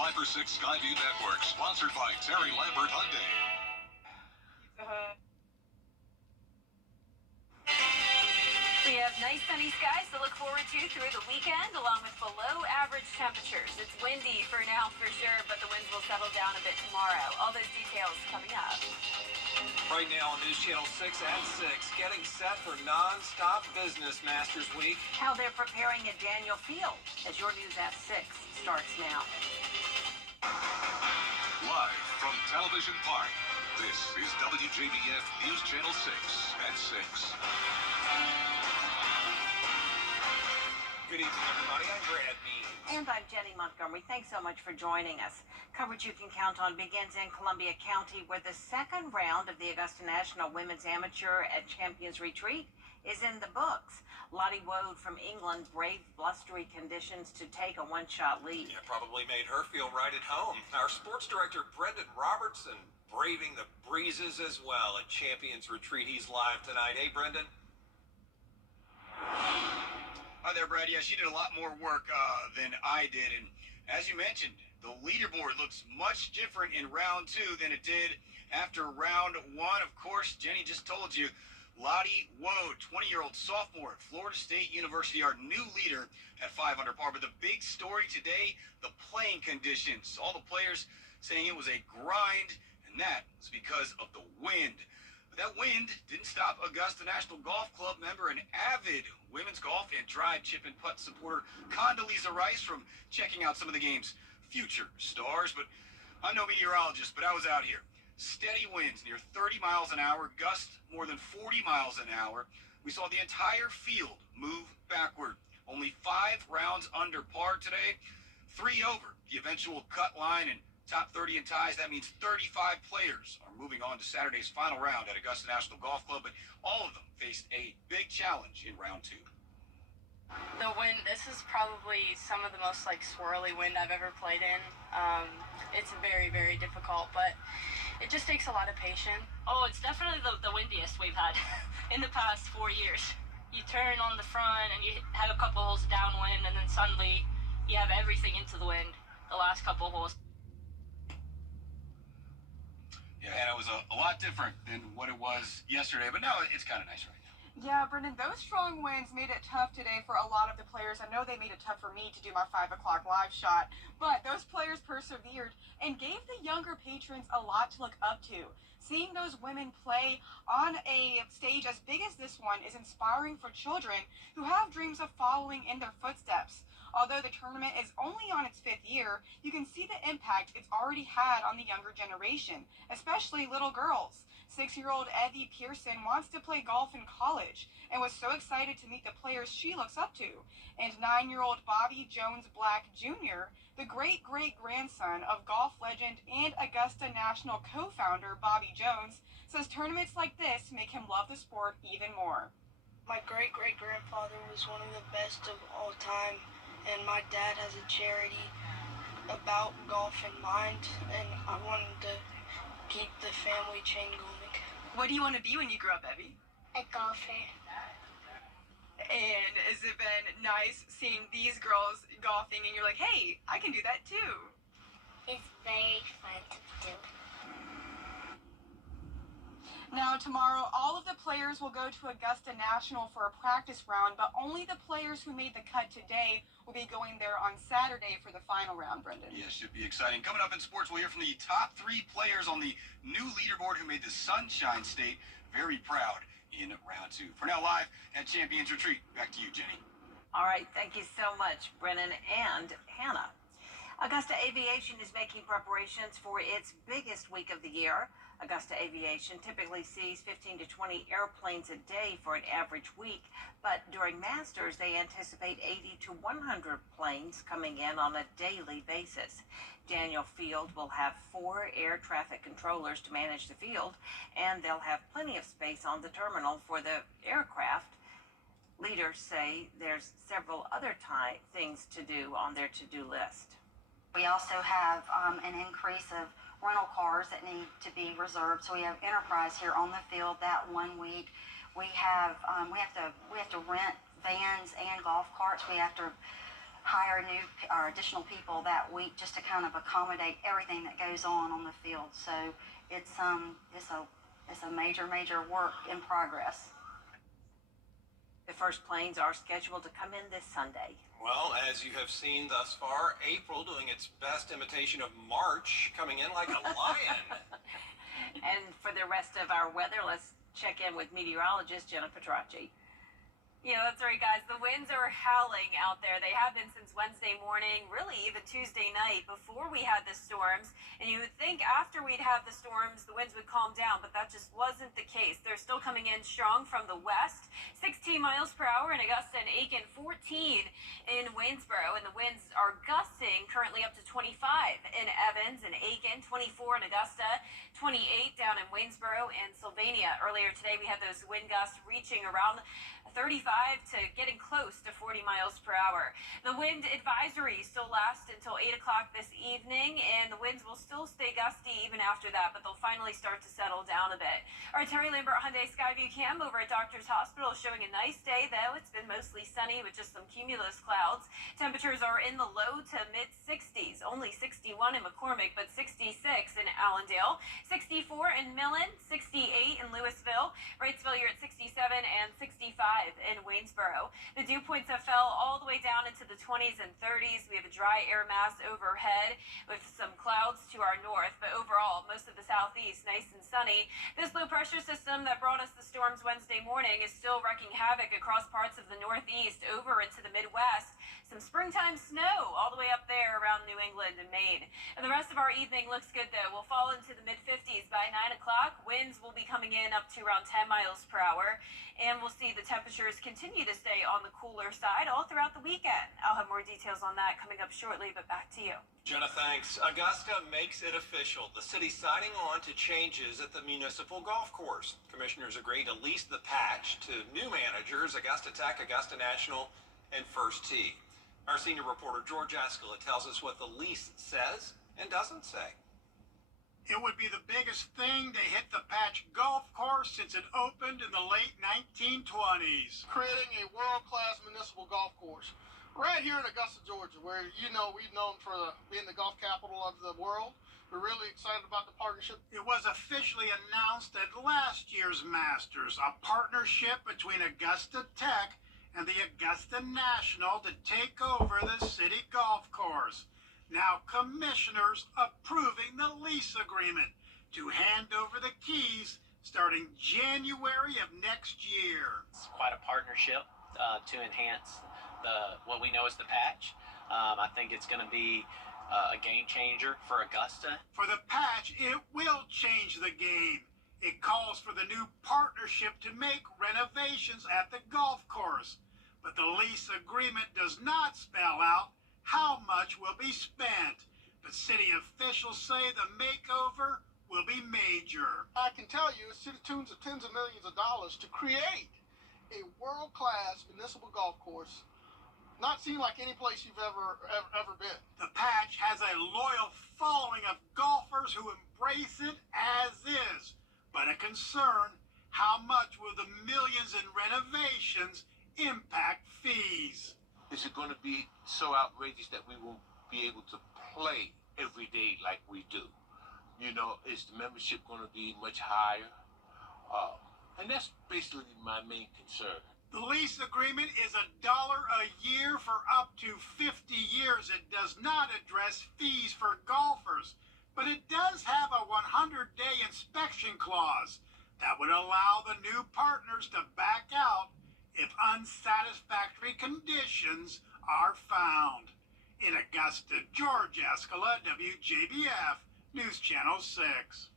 5 or 6 Skyview Network, sponsored by Terry Lambert Hyundai. We have nice sunny skies to look forward to through the weekend, along with below average temperatures. It's windy for now for sure, but the winds will settle down a bit tomorrow. All those details coming up. Right now on News Channel 6 at 6, getting set for non-stop Business Masters Week. How they're preparing at Daniel Field as your News at 6 starts now. Live from Television Park, this is WJBF News Channel 6 at 6. Good evening, everybody. I'm Brad Means. And I'm Jenny Montgomery. Thanks so much for joining us. Coverage you can count on begins in Columbia County, where the second round of the Augusta National Women's Amateur at Champions Retreat is in the books. Lottie Woad from England braved blustery conditions to take a one-shot lead. Yeah, probably made her feel right at home. Our sports director, Brendan Robertson, braving the breezes as well at Champions Retreat. He's live tonight. Hey, Brendan. Hi there, Brad. Yeah, she did a lot more work than I did. And as you mentioned, the leaderboard looks much different in round 2 than it did after round 1. Of course, Jenny just told you, Lottie Woad, 20-year-old sophomore at Florida State University, our new leader at 500 par. But the big story today, the playing conditions. All the players saying it was a grind, and that was because of the wind. But that wind didn't stop Augusta National Golf Club member and avid women's golf and drive, chip, and putt supporter Condoleezza Rice from checking out some of the game's future stars. But I'm no meteorologist, but I was out here. Steady winds near 30 miles an hour, gusts more than 40 miles an hour. We saw the entire field move backward. Only 5 rounds under par today, 3 over the eventual cut line, and top 30 in ties. That means 35 players are moving on to Saturday's final round at Augusta National Golf Club, but all of them faced a big challenge in round 2. The wind, this is probably some of the most swirly wind I've ever played in. It's very, very difficult, but it just takes a lot of patience. Oh, it's definitely the windiest we've had in the past 4 years. You turn on the front and you have a couple holes downwind, and then suddenly you have everything into the wind the last couple holes. Yeah, and it was a lot different than what it was yesterday, but now it's kind of nice right now. Yeah, Brendan, those strong winds made it tough today for a lot of the players. I know they made it tough for me to do my 5 o'clock live shot, but those players persevered and gave the younger patrons a lot to look up to. Seeing those women play on a stage as big as this one is inspiring for children who have dreams of following in their footsteps. Although the tournament is only on its 5th year, you can see the impact it's already had on the younger generation, especially little girls. 6-year-old Evie Pearson wants to play golf in college and was so excited to meet the players she looks up to. And 9-year-old Bobby Jones Black Jr., the great-great-grandson of golf legend and Augusta National co-founder Bobby Jones, says tournaments like this make him love the sport even more. My great-great-grandfather was one of the best of all time, and my dad has a charity about golf in mind, and I wanted to keep the family chain going. What do you want to be when you grow up, Evie? A golfer. And has it been nice seeing these girls golfing and you're like, hey, I can do that too? It's very fun to do. Now, tomorrow, all of the players will go to Augusta National for a practice round, but only the players who made the cut today will be going there on Saturday for the final round, Brendan. Yeah, should be exciting. Coming up in sports, we'll hear from the top 3 players on the new leaderboard who made the Sunshine State very proud in round 2. For now, live at Champions Retreat. Back to you, Jenny. All right, thank you so much, Brennan and Hannah. Augusta Aviation is making preparations for its biggest week of the year. Augusta Aviation typically sees 15 to 20 airplanes a day for an average week, but during Masters, they anticipate 80 to 100 planes coming in on a daily basis. Daniel Field will have 4 air traffic controllers to manage the field, and they'll have plenty of space on the terminal for the aircraft. Leaders say there's several other things to do on their to-do list. We also have an increase of rental cars that need to be reserved. So we have Enterprise here on the field that 1 week. We have to rent vans and golf carts. We have to hire new or additional people that week just to kind of accommodate everything that goes on the field. So it's a major work in progress. The first planes are scheduled to come in this Sunday. Well, as you have seen thus far, April doing its best imitation of March, coming in like a lion. And for the rest of our weather, let's check in with meteorologist Jenna Petracci. Yeah, that's right, guys. The winds are howling out there. They have been since Wednesday morning, really even Tuesday night before we had the storms. And you would think after we'd have the storms, the winds would calm down, but that just wasn't the case. They're still coming in strong from the west, 16 miles per hour in Augusta and Aiken, 14 in Waynesboro. And the winds are gusting currently up to 25 in Evans and Aiken, 24 in Augusta, 28 down in Waynesboro and Sylvania. Earlier today, we had those wind gusts reaching around 35 to getting close to 40 miles per hour. The wind advisory still lasts until 8 o'clock this evening, and the winds will still stay gusty even after that, but they'll finally start to settle down a bit. Our Terry Lambert Hyundai Skyview cam over at Doctors Hospital showing a nice day, though. It's been mostly sunny with just some cumulus clouds. Temperatures are in the low to mid-60s. Only 61 in McCormick, but 66 in Allendale, 64 in Millen, 68 in Louisville. Wrightsville, you're at 67 and 65 in Waynesboro. The dew points have fell all the way down into the 20s and 30s. We have a dry air mass overhead with some clouds to our north, but overall, most of the southeast nice and sunny. This low pressure system that brought us the storms Wednesday morning is still wreaking havoc across parts of the northeast over into the Midwest. Some springtime snow all the way up there around New England and Maine. And the rest of our evening looks good, though. We'll fall into the mid-50s by 9 o'clock. Winds will be coming in up to around 10 miles per hour. And we'll see the temperatures continue to stay on the cooler side all throughout the weekend. I'll have more details on that coming up shortly, but back to you. Jenna, thanks. Augusta makes it official. The city signing on to changes at the municipal golf course. Commissioners agreed to lease the patch to new managers, Augusta Tech, Augusta National, and First Tee. Our senior reporter, George Escala, tells us what the lease says and doesn't say. It would be the biggest thing to hit the patch golf course since it opened in the late 1920s. Creating a world-class municipal golf course right here in Augusta, Georgia, where we've known for being the golf capital of the world. We're really excited about the partnership. It was officially announced at last year's Masters, a partnership between Augusta Tech and the Augusta National to take over the city golf course. Now commissioners approving the lease agreement to hand over the keys starting January of next year. It's quite a partnership to enhance what we know as the patch. I think it's going to be a game changer for Augusta. For the patch, it will change the game. It calls for the new partnership to make renovations at the golf course. But the lease agreement does not spell out how much will be spent. But city officials say the makeover will be major. I can tell you it's to the tunes of tens of millions of dollars to create a world-class municipal golf course. Not seen like any place you've ever been. The patch has a loyal following of golfers who embrace it as is. But a concern, how much will the millions in renovations impact fees? Is it going to be so outrageous that we won't be able to play every day like we do? Is the membership going to be much higher? And that's basically my main concern. The lease agreement is $1 a year for up to 50 years. It does not address fees for golfers, but it does have a 100-day inspection clause that would allow the new partners to back out if unsatisfactory conditions are found. In Augusta, George Escala, WJBF, News Channel 6.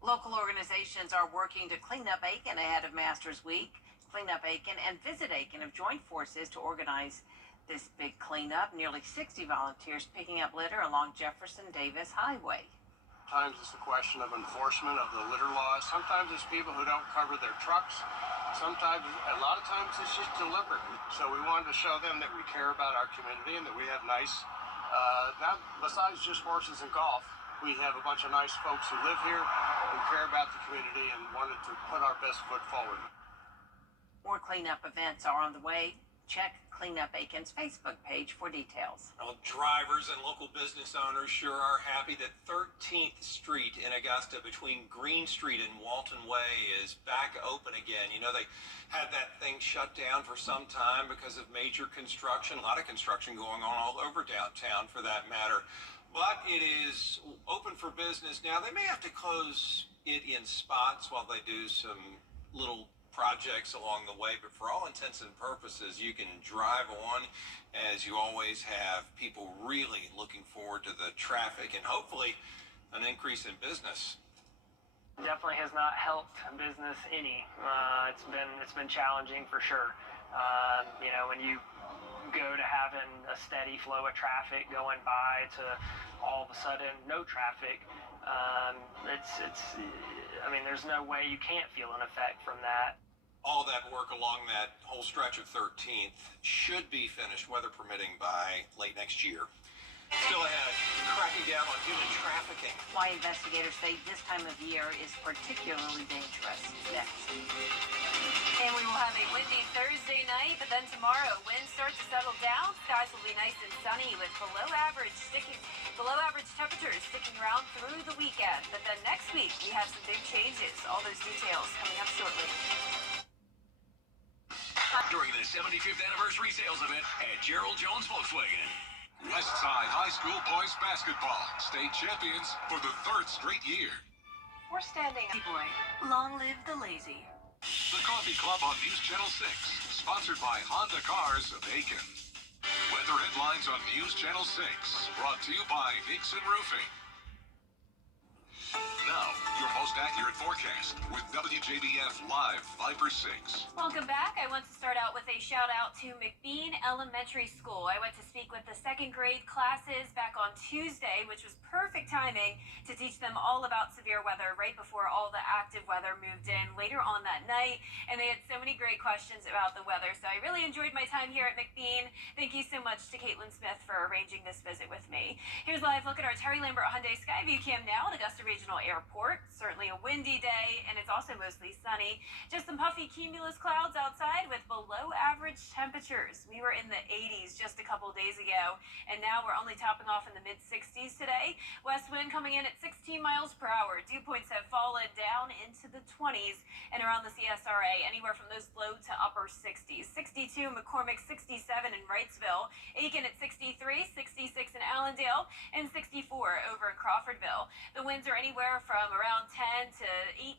Local organizations are working to clean up Aiken ahead of Masters Week. Clean Up Aiken and Visit Aiken have joined forces to organize this big cleanup. Nearly 60 volunteers picking up litter along Jefferson Davis Highway. Sometimes it's a question of enforcement of the litter laws. Sometimes it's people who don't cover their trucks. Sometimes, a lot of times, it's just deliberate. So we wanted to show them that we care about our community and that we have nice, now besides just horses and golf, we have a bunch of nice folks who live here, who care about the community and wanted to put our best foot forward. More cleanup events are on the way. Check Cleanup Aiken's Facebook page for details. Well, drivers and local business owners sure are happy that 13th Street in Augusta between Green Street and Walton Way is back open again. You know, they had that thing shut down for some time because of major construction, a lot of construction going on all over downtown for that matter. But it is open for business now. They may have to close it in spots while they do some little projects along the way, but for all intents and purposes, you can drive on as you always have. People really looking forward to the traffic and hopefully an increase in business. Definitely has not helped business any. It's been challenging for sure. You know, when you go to having a steady flow of traffic going by to all of a sudden no traffic, I mean, there's no way you can't feel an effect from that. All that work along that whole stretch of 13th should be finished, weather permitting, by late next year. Still ahead, cracking down on human trafficking. Why investigators say this time of year is particularly dangerous. Next. And we will have a windy Thursday night, but then tomorrow winds start to settle down. Skies will be nice and sunny with below average temperatures sticking around through the weekend. But then next week we have some big changes. All those details coming up shortly. During the 75th anniversary sales event at Gerald Jones Volkswagen. Westside High School boys basketball, state champions for the 3rd straight year. We're standing. Boy, long live the lazy. The Coffee Club on News Channel 6, sponsored by Honda Cars of Aiken. Weather headlines on News Channel 6, brought to you by Nixon Roofing. Now, your most accurate forecast with WJBF Live Viper 6. Welcome back. I want to start out with a shout out to McBean Elementary School. I went to speak with the 2nd grade classes back on Tuesday, which was perfect timing to teach them all about severe weather right before all the active weather moved in later on that night. And they had so many great questions about the weather. So I really enjoyed my time here at McBean. Thank you so much to Caitlin Smith for arranging this visit with me. Here's a live look at our Terry Lambert Hyundai Skyview Cam now at Augusta Regional Airport. Certainly a windy day, and it's also mostly sunny. Just some puffy cumulus clouds outside with below average temperatures. We were in the 80s just a couple days ago, and now we're only topping off in the mid-60s today. West wind coming in at 16 miles per hour. Dew points have fallen down into the 20s, and around the CSRA, anywhere from those low to upper 60s. 62 McCormick, 67 in Wrightsville, Aiken at 63, 66 in Allendale, and 64 over in Crawfordville. The winds are anywhere from around 10 to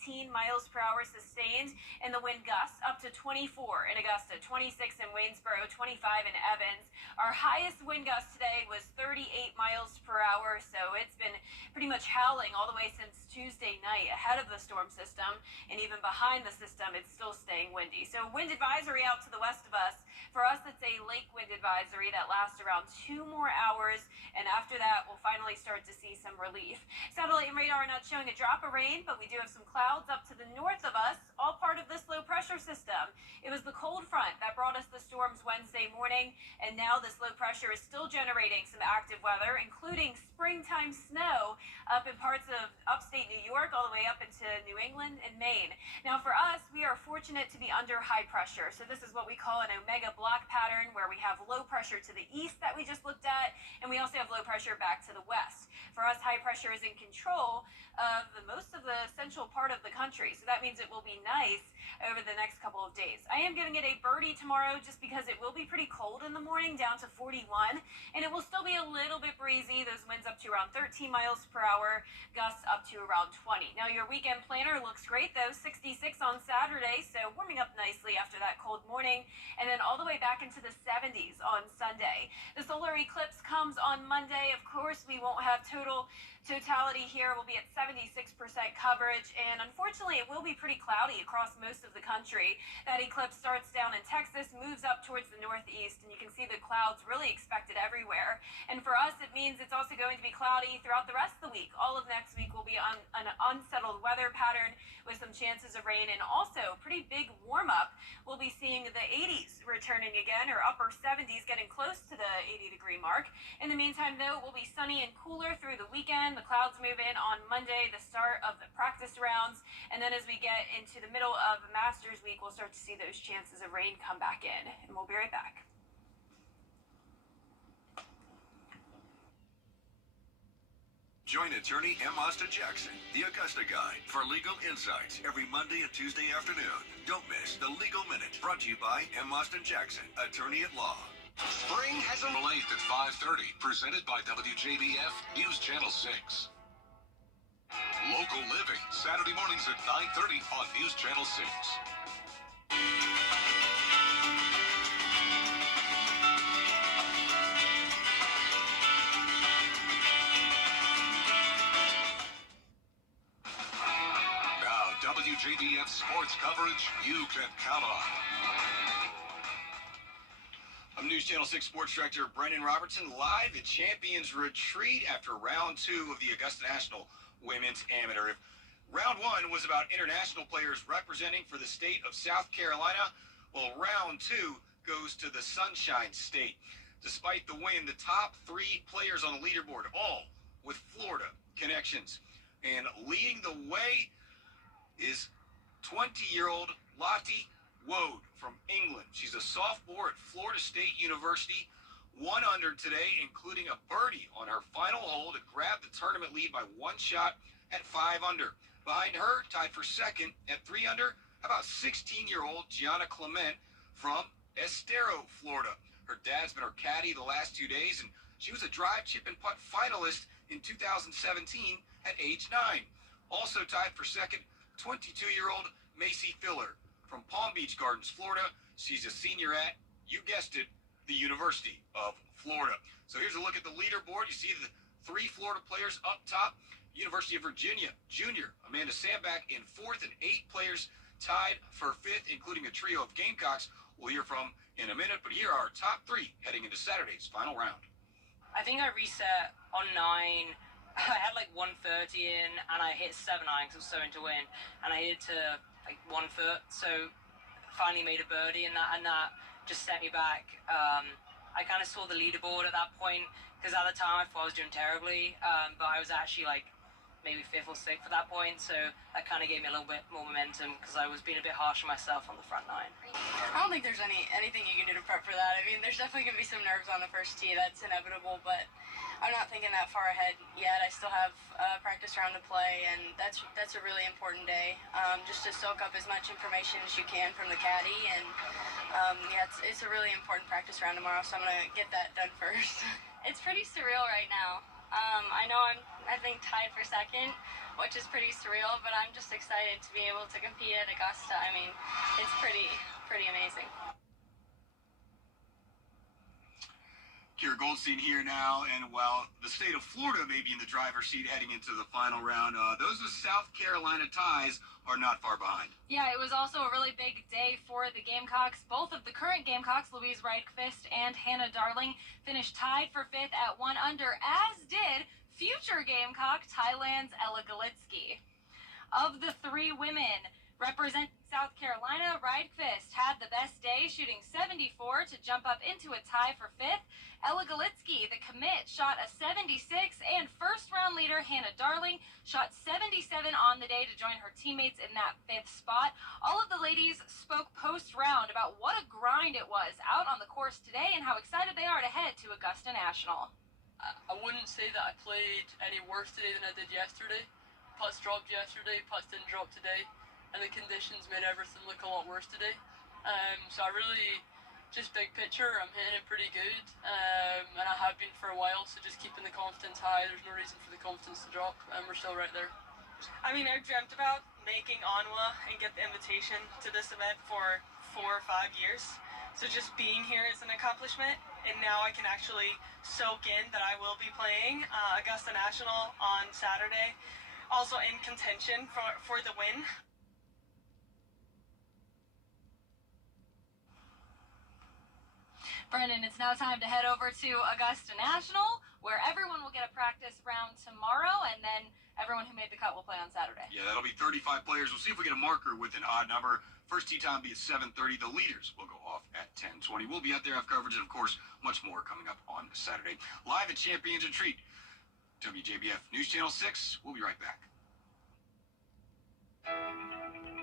18 miles per hour sustained, and the wind gusts up to 24 in Augusta, 26 in Waynesboro, 25 in Evans. Our highest wind gust today was 38 miles per hour, so it's been pretty much howling all the way since Tuesday night ahead of the storm system, and even behind the system it's still staying windy. So wind advisory out to the west of us. For us, it's a lake wind advisory that lasts around 2 more hours, and after that we'll finally start to see some relief. Satellite and radar are not showing a drop of rain, but we do have some clouds up to the north of us, all part of this low pressure system. It was the cold front that brought us the storms Wednesday morning, and now this low pressure is still generating some active weather, including springtime snow up in parts of upstate New York, all the way up into New England and Maine. Now for us, we are fortunate to be under high pressure. So this is what we call an omega block pattern, where we have low pressure to the east that we just looked at, and we also have low pressure back to the west. For us, high pressure is in control of most of the central part of the country. So that means it will be nice over the next couple of days. I am giving it a birdie tomorrow just because it will be pretty cold in the morning, down to 41, and it will still be a little bit breezy. Those winds up to around 13 miles per hour, gusts up to around 20. Now your weekend planner looks great though, 66 on Saturday, so warming up nicely after that cold morning, and then all the way back into the 70s on Sunday. The solar eclipse comes on Monday. Of course, we won't have totality here. We'll be at 76% coverage, and unfortunately it will be pretty cloudy across most of the country. That eclipse starts down in Texas, moves up towards the northeast, and you can see the clouds really expected everywhere. And for us, it means it's also going to be cloudy throughout the rest of the week. All of next week will be on an unsettled weather pattern with some chances of rain, and also pretty big warm up. We'll be seeing the 80s returning again, or upper 70s, getting close to the 80-degree mark. In the meantime, though, it will be sunny and cooler through the weekend. The clouds move in on Monday, the start of the practice rounds, and then as we get into the middle of Masters Week, we'll start to see those chances of rain come back in. And we'll be right back. Join attorney M. Austin Jackson, the Augusta Guide, for legal insights every Monday and Tuesday afternoon. Don't miss the Legal Minute, brought to you by M. Austin Jackson, attorney at law. Spring has a late at 5:30, presented by WJBF News Channel 6. Local Living, Saturday mornings at 9:30 on News Channel 6. Now, WJBF sports coverage you can count on. I'm News Channel 6 Sports Director Brendan Robertson, live at Champions Retreat after round 2 of the Augusta National Women's Amateur. Round 1 was about international players representing for the state of South Carolina. Well, round 2 goes to the Sunshine State. Despite the win, the top 3 players on the leaderboard, all with Florida connections. And leading the way is 20-year-old Lottie Wode from England. She's a sophomore at Florida State University. 1 under today, including a birdie on her final hole to grab the tournament lead by 1 shot at 5 under. Behind her, tied for second at 3 under, about 16-year-old Gianna Clement from Estero, Florida. Her dad's been her caddy the last 2 days, and she was a drive, chip, and putt finalist in 2017 at age 9. Also tied for second, 22-year-old Macy Filler from Palm Beach Gardens, Florida. She's a senior at, you guessed it, the University of Florida. So here's a look at the leaderboard. You see the 3 Florida players up top. University of Virginia, junior Amanda Sandback in 4th, and 8 players tied for 5th, including a trio of Gamecocks we'll hear from in a minute. But here are our top 3 heading into Saturday's final round. I think I reset on 9. I had like 130 in, and I hit 7 iron because I was so into win, and I hit it to like 1 foot. So finally made a birdie, and that just set me back. I kind of saw the leaderboard at that point because at the time I thought I was doing terribly, but I was actually like maybe 5th or 6th at that point, so that kind of gave me a little bit more momentum because I was being a bit harsh on myself on the front 9. I don't think there's anything you can do to prep for that. I mean, there's definitely going to be some nerves on the first tee. That's inevitable, but I'm not thinking that far ahead yet. I still have a practice round to play, and that's a really important day, just to soak up as much information as you can from the caddy. And yeah, it's a really important practice round tomorrow, so I'm going to get that done first. It's pretty surreal right now. I know I think tied for second, which is pretty surreal, but I'm just excited to be able to compete at Augusta. I mean, it's pretty amazing. Kira Goldstein here now, and while the state of Florida may be in the driver's seat heading into the final round, those with South Carolina ties are not far behind. Yeah, it was also a really big day for the Gamecocks. Both of the current Gamecocks, Louise Reidquist and Hannah Darling, finished tied for 5th at 1 under, as did future Gamecock Thailand's Ella Galitsky. Of the 3 women representing South Carolina, Reidquist had the best day, shooting 74 to jump up into a tie for 5th. Ella Galitsky, the commit, shot a 76, and first-round leader Hannah Darling shot 77 on the day to join her teammates in that 5th spot. All of the ladies spoke post-round about what a grind it was out on the course today and how excited they are to head to Augusta National. I wouldn't say that I played any worse today than I did yesterday. Putts dropped yesterday, putts didn't drop today, and the conditions made everything look a lot worse today. So I really, just big picture, I'm hitting it pretty good, and I have been for a while, so just keeping the confidence high, there's no reason for the confidence to drop, and we're still right there. I mean, I've dreamt about making Onwa and get the invitation to this event for 4 or 5 years. So just being here is an accomplishment, and now I can actually soak in that I will be playing Augusta National on Saturday, also in contention for the win. Brendan, it's now time to head over to Augusta National, where everyone will get a practice round tomorrow, and then everyone who made the cut will play on Saturday. Yeah, that'll be 35 players. We'll see if we get a marker with an odd number. First tee time will be at 7:30. The leaders will go off at 10:20. We'll be out there, have coverage, and of course, much more coming up on Saturday. Live at Champions Retreat, WJBF News Channel 6. We'll be right back.